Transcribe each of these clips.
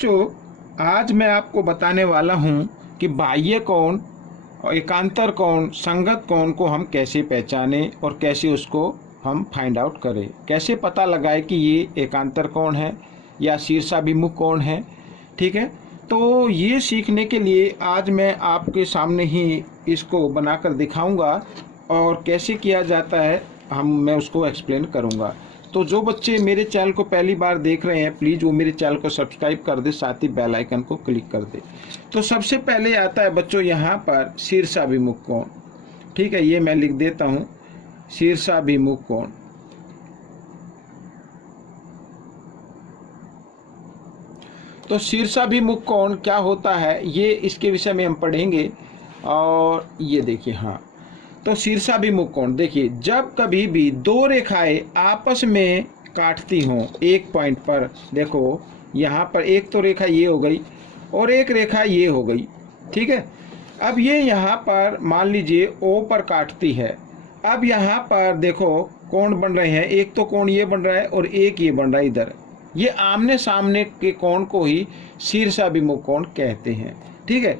बच्चों, आज मैं आपको बताने वाला हूं कि बाह्य कोण और एकांतर कोण, संगत कोण को हम कैसे पहचानें और कैसे उसको हम फाइंड आउट करें, कैसे पता लगाएं कि ये एकांतर कोण है या शीर्षाभिमुख कोण है। ठीक है, तो ये सीखने के लिए आज मैं आपके सामने ही इसको बनाकर दिखाऊंगा और कैसे किया जाता है मैं उसको एक्सप्लेन करूंगा। तो जो बच्चे मेरे चैनल को पहली बार देख रहे हैं, प्लीज़ वो मेरे चैनल को सब्सक्राइब कर दे, साथ ही बेल आइकन को क्लिक कर दे। तो सबसे पहले आता है बच्चों यहाँ पर शीर्षाभिमुख कोण। ठीक है, ये मैं लिख देता हूँ, शीर्षाभिमुख कोण। तो शीर्षाभिमुख कोण क्या होता है, ये इसके विषय में हम पढ़ेंगे। और ये देखिए, हाँ, तो शीर्षाभिमुख कोण देखिए, जब कभी भी दो रेखाएं आपस में काटती हों एक पॉइंट पर, देखो यहाँ पर एक तो रेखा ये हो गई और एक रेखा ये हो गई। ठीक है, अब ये यहाँ पर मान लीजिए O पर काटती है। अब यहाँ पर देखो कोण बन रहे हैं, एक तो कोण ये बन रहा है और एक ये बन रहा है इधर। ये आमने सामने के कोण को ही शीर्षाभिमुख कोण कहते हैं। ठीक है,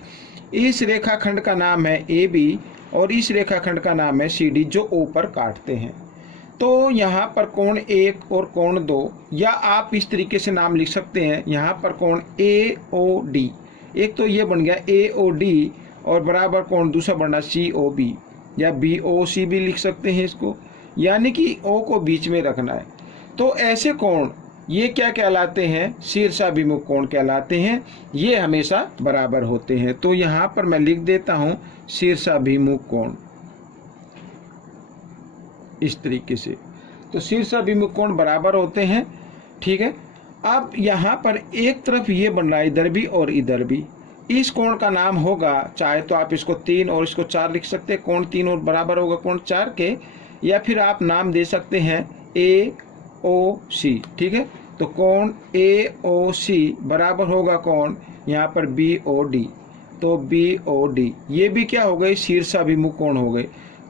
इस रेखाखंड का नाम है AB और इस रेखाखंड का नाम है CD, जो O पर काटते हैं। तो यहाँ पर कोण 1 और कोण 2, या आप इस तरीके से नाम लिख सकते हैं, यहाँ पर कोण AOD, एक तो ये बन गया AOD और बराबर कोण दूसरा बनना COB, या BOC भी लिख सकते हैं इसको, यानी कि O को बीच में रखना है। तो ऐसे कोण ये क्या कहलाते हैं, शीर्षाभिमुख कोण कहलाते हैं। ये हमेशा बराबर होते हैं। तो यहाँ पर मैं लिख देता हूँ शीर्षाभिमुख कोण इस तरीके से। तो शीर्षाभिमुख कोण बराबर होते हैं। ठीक है, अब यहाँ पर एक तरफ ये बन रहा है इधर भी और इधर भी, इस कोण का नाम होगा, चाहे तो आप इसको 3 और इसको 4 लिख सकते हैं, कोण 3 और बराबर होगा कोण 4 के, या फिर आप नाम दे सकते हैं AOC। ठीक है, तो कोण AOC बराबर होगा कोण यहाँ पर BOD, तो BOD ये भी क्या हो गए, शीर्षाभिमुख कोण हो गए।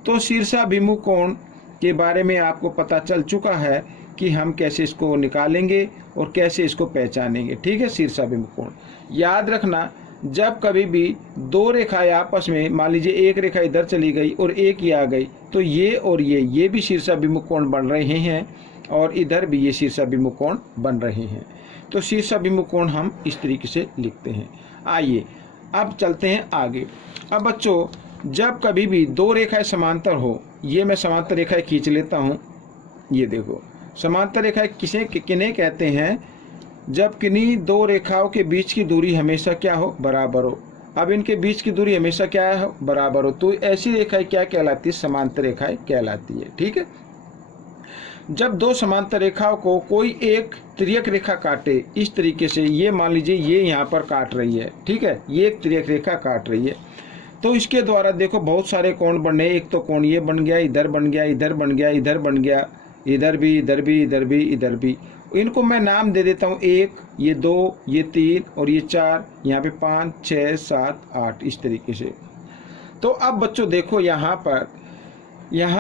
तो शीर्षाभिमुख कोण के बारे में आपको पता चल चुका है कि हम कैसे इसको निकालेंगे और कैसे इसको पहचानेंगे। ठीक है, शीर्षाभिमुख कोण याद रखना, जब कभी भी दो रेखाएं आपस में, मान लीजिए एक रेखा इधर चली गई और एक ये आ गई, तो ये और ये भी शीर्षाभिमुख कोण बन रहे हैं और इधर भी ये शीर्षाभिमुख कोण बन रहे हैं। तो शीर्षाभिमुख कोण हम इस तरीके से लिखते हैं। आइए अब चलते हैं आगे। अब बच्चों, जब कभी भी दो रेखाएं समांतर हो, ये मैं समांतर रेखाएं खींच लेता हूँ। ये देखो, समांतर रेखाएं किन्हें कहते हैं, जब किन्हीं दो रेखाओं के बीच की दूरी हमेशा क्या हो, बराबर हो। अब इनके बीच की दूरी हमेशा क्या हो, बराबर हो, तो ऐसी रेखाएं क्या कहलाती है, समांतर रेखाएं कहलाती है। ठीक है, जब दो समांतर रेखाओं को कोई एक तिर्यक रेखा काटे इस तरीके से, ये मान लीजिए ये यहाँ पर काट रही है। ठीक है, ये एक तिर्यक रेखा काट रही है, तो इसके द्वारा देखो बहुत सारे कोण बनने। एक तो कोण ये बन गया, इधर बन गया, इधर बन गया, इधर बन गया, इधर भी, इधर भी, इधर भी, इधर भी। इनको मैं नाम दे देता हूँ, 1, ये 2, ये 3 और ये 4, यहाँ पे 5, 6, 7, 8 इस तरीके से। तो अब बच्चों देखो, यहाँ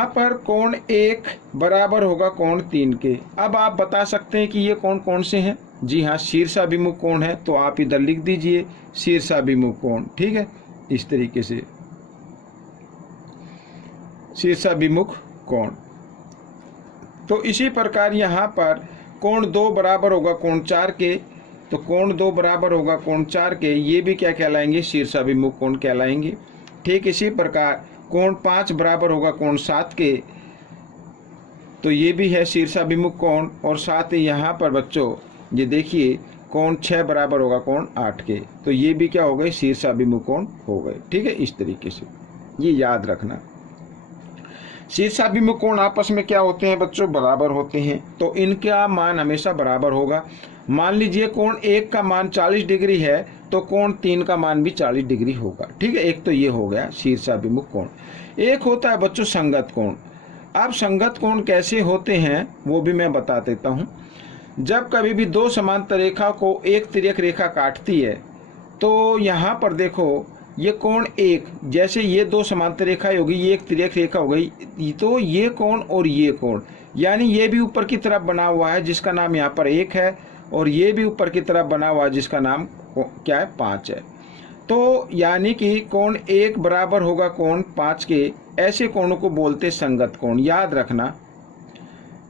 पर कोण 1 बराबर होगा कोण 3 के। अब आप बता सकते हैं कि ये कोण कौन से हैं। जी हाँ, शीर्षाभिमुख कोण है, तो आप इधर लिख दीजिए शीर्षाभिमुख कोण। ठीक है, इस तरीके से शीर्षाभिमुख कोण। तो इसी प्रकार यहाँ पर कोण 2 बराबर होगा कोण 4 के, तो कोण 2 बराबर होगा कोण 4 के, ये भी क्या कहलाएंगे, शीर्षाभिमुख कोण कहलाएंगे। ठीक इसी प्रकार कोण 5 बराबर होगा कोण 7 के, तो ये भी है शीर्षाभिमुख कोण। और साथ ही यहाँ पर बच्चों ये देखिए, कोण 6 बराबर होगा कोण 8 के, तो ये भी क्या हो गए, शीर्षाभिमुख कोण हो गए। ठीक है, इस तरीके से ये याद रखना। शीर्षाभिमुख कोण आपस में क्या होते हैं बच्चों, बराबर होते हैं, तो इनका मान हमेशा बराबर होगा। मान लीजिए कोण 1 का मान 40 डिग्री है, तो कोण 3 का मान भी 40 डिग्री होगा। ठीक है, एक तो ये हो गया शीर्षाभिमुख कोण। एक होता है बच्चों संगत कोण। अब संगत कोण कैसे होते हैं वो भी मैं बता देता हूँ। जब कभी भी दो समांतर रेखा को एक तिर्यक रेखा काटती है, तो यहाँ पर देखो ये कोण 1, जैसे ये दो समांतर रेखाएं होगी, ये एक तिर्यक रेखा हो गई, तो ये कोण और ये कोण, यानी ये भी ऊपर की तरफ बना हुआ है जिसका नाम यहाँ पर 1 है, और ये भी ऊपर की तरफ बना हुआ जिसका नाम क्या है 5 है। तो यानी कि कोण 1 बराबर होगा कोण 5 के, ऐसे कोणों को बोलते संगत कोण। याद रखना,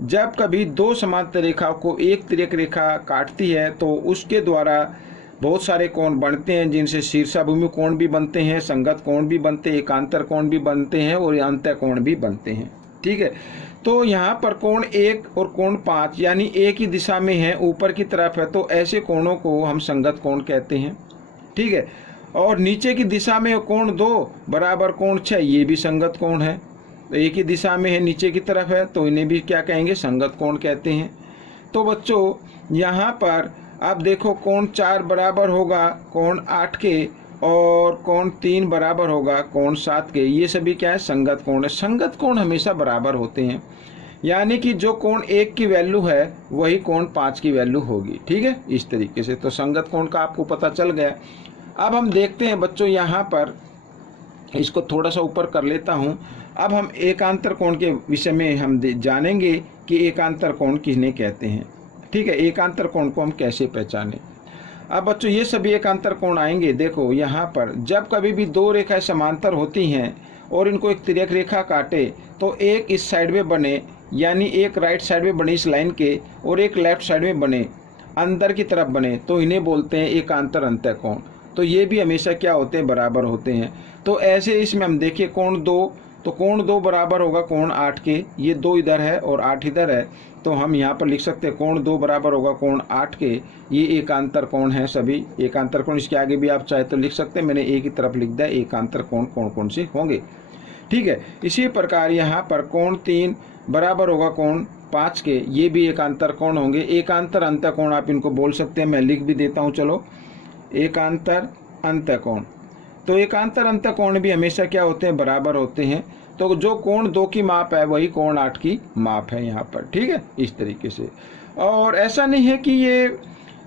जब कभी दो समांतर रेखाओं को एक तिर्यक रेखा काटती है तो उसके द्वारा बहुत सारे कोण बनते हैं, जिनसे शीर्षाभिमुख कोण भी बनते हैं, संगत कोण भी बनते हैं, एकांतर कोण भी बनते हैं और अंतः कोण भी बनते हैं। ठीक है, तो यहाँ पर कोण 1 और कोण 5 यानी एक ही दिशा में है, ऊपर की तरफ है, तो ऐसे कोणों को हम संगत कोण कहते हैं। ठीक है, और नीचे की दिशा में कोण 2 बराबर कोण 6, ये भी संगत कोण है। तो एक ही दिशा में है, नीचे की तरफ है, तो इन्हें भी क्या कहेंगे, संगत कोण कहते हैं। तो बच्चों यहाँ पर आप देखो कोण 4 बराबर होगा कोण 8 के और कोण 3 बराबर होगा कोण 7 के, ये सभी क्या है, संगत कोण है। संगत कोण हमेशा बराबर होते हैं, यानी कि जो कोण 1 की वैल्यू है वही कोण 5 की वैल्यू होगी। ठीक है, इस तरीके से तो संगत कोण का आपको पता चल गया। अब हम देखते हैं बच्चों, यहाँ पर इसको थोड़ा सा ऊपर कर लेता हूँ। अब हम एकांतर कोण के विषय में हम जानेंगे कि एकांतर कोण किन्हें कहते हैं। ठीक है, एकांतर कोण को हम कैसे पहचानें। अब बच्चों ये सभी एकांतर कोण आएंगे। देखो यहाँ पर जब कभी भी दो रेखाएं समांतर होती हैं और इनको एक तिर्यक रेखा काटे तो एक इस साइड में बने, यानी एक राइट साइड में बने इस लाइन के और एक लेफ्ट साइड में बने, अंदर की तरफ बने, तो इन्हें बोलते हैं एकांतर अंतः कोण। तो ये भी हमेशा क्या होते हैं, बराबर होते हैं। तो ऐसे इसमें हम देखिए कोण 2, तो कोण 2 बराबर होगा कोण 8 के, ये 2 इधर है और 8 इधर है, तो हम यहाँ पर लिख सकते हैं कोण 2 बराबर होगा कोण 8 के। ये एकांतर कोण है, सभी एकांतर कोण। इसके आगे भी आप चाहे तो लिख सकते हैं, मैंने एक ही तरफ लिख दिया एकांतर कोण कौन कौन से होंगे। ठीक है, इसी प्रकार यहाँ पर कोण 3 बराबर होगा कोण 5 के, ये भी एकांतर कोण होंगे। एकांतर अंतः कोण आप इनको बोल सकते हैं, मैं लिख भी देता हूँ, चलो एकांतर अंतः कोण। तो एकांतर अंतः कोण भी हमेशा क्या होते हैं, बराबर होते हैं। तो जो कोण 2 की माप है वही कोण 8 की माप है यहाँ पर। ठीक है, इस तरीके से। और ऐसा नहीं है कि ये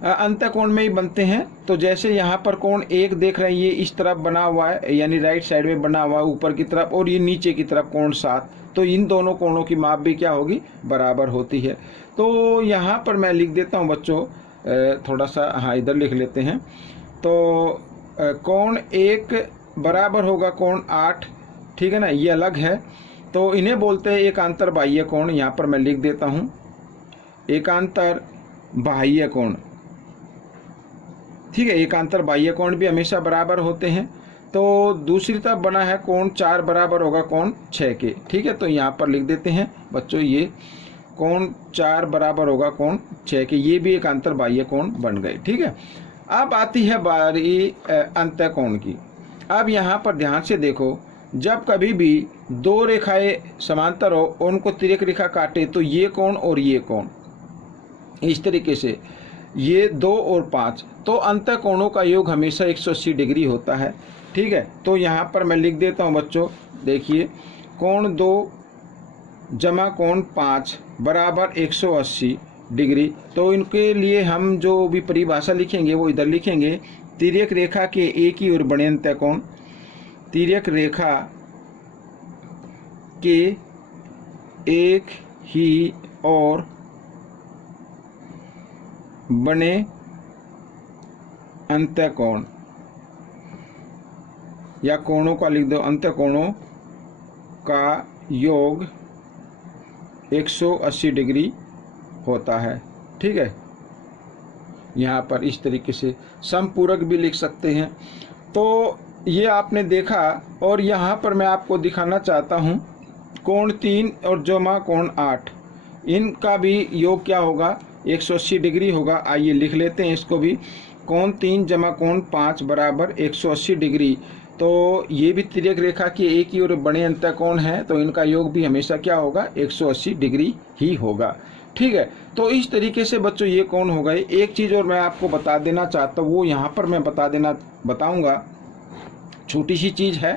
अंतः कोण में ही बनते हैं। तो जैसे यहाँ पर कोण 1 देख रहे हैं, ये इस तरफ बना हुआ है, यानी राइट साइड में बना हुआ है ऊपर की तरफ, और ये नीचे की तरफ कोण 7, तो इन दोनों कोणों की माप भी क्या होगी, बराबर होती है। तो यहाँ पर मैं लिख देता हूँ बच्चों, थोड़ा सा हाँ इधर लिख लेते हैं। तो कोण 1 बराबर होगा कोण 8, ठीक है ना, ये अलग है। तो इन्हें बोलते हैं एकांतर बाह्य कोण। यहाँ पर मैं लिख देता हूँ एकांतर बाह्य कोण। ठीक है, एकांतर बाह्य कोण भी हमेशा बराबर होते हैं। तो दूसरी तरफ बना है कोण 4 बराबर होगा कोण 6 के। ठीक है, तो यहाँ पर लिख देते हैं बच्चों, ये कोण 4 बराबर होगा कोण 6 के, ये भी एकांतर बाह्य कोण बन गए। ठीक है, अब आती है बारी अंतः कोण की। अब यहाँ पर ध्यान से देखो, जब कभी भी दो रेखाएं समांतर हो और उनको तिर्यक रेखा काटे तो ये कोण और ये कोण इस तरीके से, ये 2 और 5, तो अंतः कोणों का योग हमेशा 180 डिग्री होता है। ठीक है, तो यहाँ पर मैं लिख देता हूँ बच्चों, देखिए कोण 2 जमा कोण 5 बराबर 180 डिग्री। तो इनके लिए हम जो भी परिभाषा लिखेंगे वो इधर लिखेंगे, तिर्यक रेखा के एक ही ओर बने अंतः कोण, तिर्यक रेखा के एक ही ओर बने अंतः कोण, या कोणों का लिख दो, अंतः कोणों का योग 180 डिग्री होता है। ठीक है, यहाँ पर इस तरीके से समपूरक भी लिख सकते हैं। तो ये आपने देखा, और यहाँ पर मैं आपको दिखाना चाहता हूँ कोण 3 और जमा कोण 8, इनका भी योग क्या होगा, 180 डिग्री होगा। आइए लिख लेते हैं इसको भी, कोण 3 जमा कोण 5 बराबर 180 डिग्री। तो ये भी तिर्यक रेखा की एक ही ओर बने अंतः कोण है, तो इनका योग भी हमेशा क्या होगा, 180 डिग्री ही होगा। ठीक है, तो इस तरीके से बच्चों ये कोण हो गए। एक चीज़ और मैं आपको बता देना चाहता हूँ, वो यहाँ पर मैं बताऊँगा, छोटी सी चीज़ है।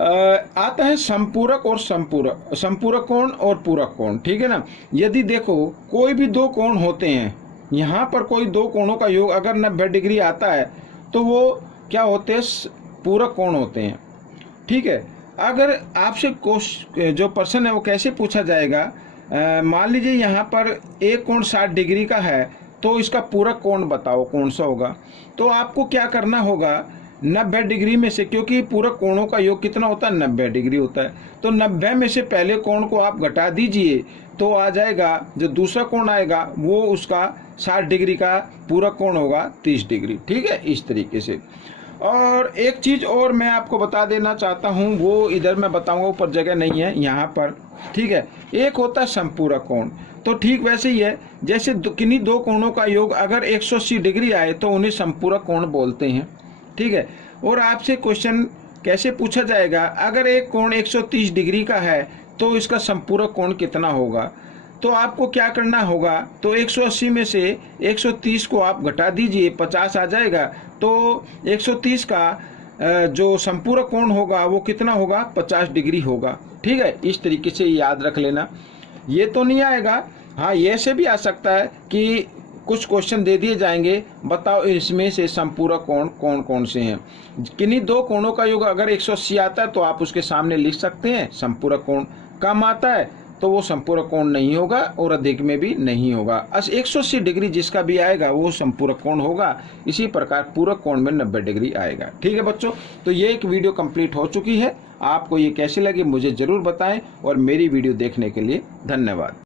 आता है संपूरक और संपूरक कोण और पूरक कोण। ठीक है ना, यदि देखो कोई भी दो कोण होते हैं, यहाँ पर कोई दो कोणों का योग अगर 90 डिग्री आता है तो वो क्या होते हैं, पूरक कोण होते हैं। ठीक है, अगर आपसे जो प्रश्न है वो कैसे पूछा जाएगा, मान लीजिए यहाँ पर एक कोण 60 डिग्री का है तो इसका पूरक कोण बताओ कौन सा होगा। तो आपको क्या करना होगा, 90 डिग्री में से, क्योंकि पूरक कोणों का योग कितना होता है, 90 डिग्री होता है, तो 90 में से पहले कोण को आप घटा दीजिए तो आ जाएगा, जो दूसरा कोण आएगा वो उसका 60 डिग्री का पूरक कोण होगा 30 डिग्री। ठीक है, इस तरीके से। और एक चीज़ और मैं आपको बता देना चाहता हूँ, वो इधर मैं बताऊँगा, ऊपर जगह नहीं है यहाँ पर। ठीक है, एक होता है संपूरक कोण, तो ठीक वैसे ही है, जैसे किन्हीं दो कोणों का योग अगर 180 डिग्री आए तो उन्हें संपूरक कोण बोलते हैं। ठीक है, और आपसे क्वेश्चन कैसे पूछा जाएगा, अगर एक कोण 130 डिग्री का है तो इसका संपूरक कोण कितना होगा। तो आपको क्या करना होगा, तो 180 में से 130 को आप घटा दीजिए, 50 आ जाएगा, तो 130 का जो संपूरक कोण होगा वो कितना होगा, 50 डिग्री होगा। ठीक है, इस तरीके से याद रख लेना। ये तो नहीं आएगा, हाँ ये से भी आ सकता है कि कुछ क्वेश्चन दे दिए जाएंगे, बताओ इसमें से संपूरक कोण कौन कौन से हैं। किन्हीं दो कोणों का योग अगर 180 आता है तो आप उसके सामने लिख सकते हैं संपूरक कोण। कम आता है तो वो संपूरक कोण नहीं होगा और अधिक में भी नहीं होगा। 180 डिग्री जिसका भी आएगा वो संपूरक कोण होगा। इसी प्रकार पूरक कोण में 90 डिग्री आएगा। ठीक है बच्चों, तो ये एक वीडियो कंप्लीट हो चुकी है। आपको ये कैसी लगी मुझे ज़रूर बताएं और मेरी वीडियो देखने के लिए धन्यवाद।